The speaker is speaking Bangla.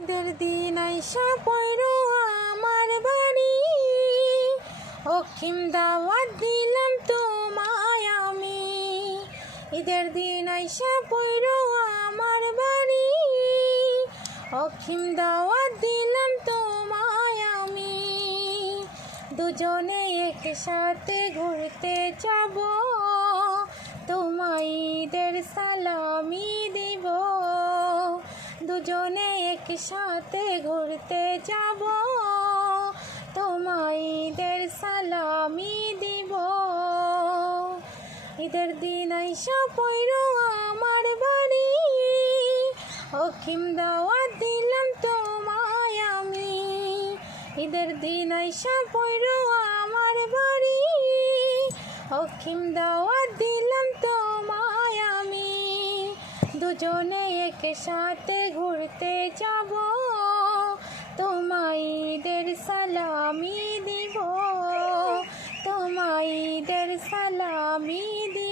ঈদের দিন আইসা পয়রো আমার বাড়ি, অক্ষিম দাওয়াত দিলাম তোমায় আমি। ঈদের দিন আইসা পয়রো আমার বাড়ি, অক্ষিম দাওয়াত দিলাম তোমায় আমি। দুজনে একসাথে ঘুরতে যাব, তোমায় ঈদের সালামি দিব। দুজনে একসাথে ঘুরতে যাব, তোমায় ঈদের সালামি দিব। ঈদের দিন আইসা পয়রো আমার বাড়ি, অক্ষিম দাওয়াত দিলাম তোমায় আমি। ঈদের দিন আইসা পয়রো আমার বাড়ি, অক্ষিম দাওয়াত দিলাম তোমায় আমি। দুজনে একসাথে ঘুরতে যাব, তোমায় ঈদের সালামি দিব। তোমায় ঈদের সালামি দিব।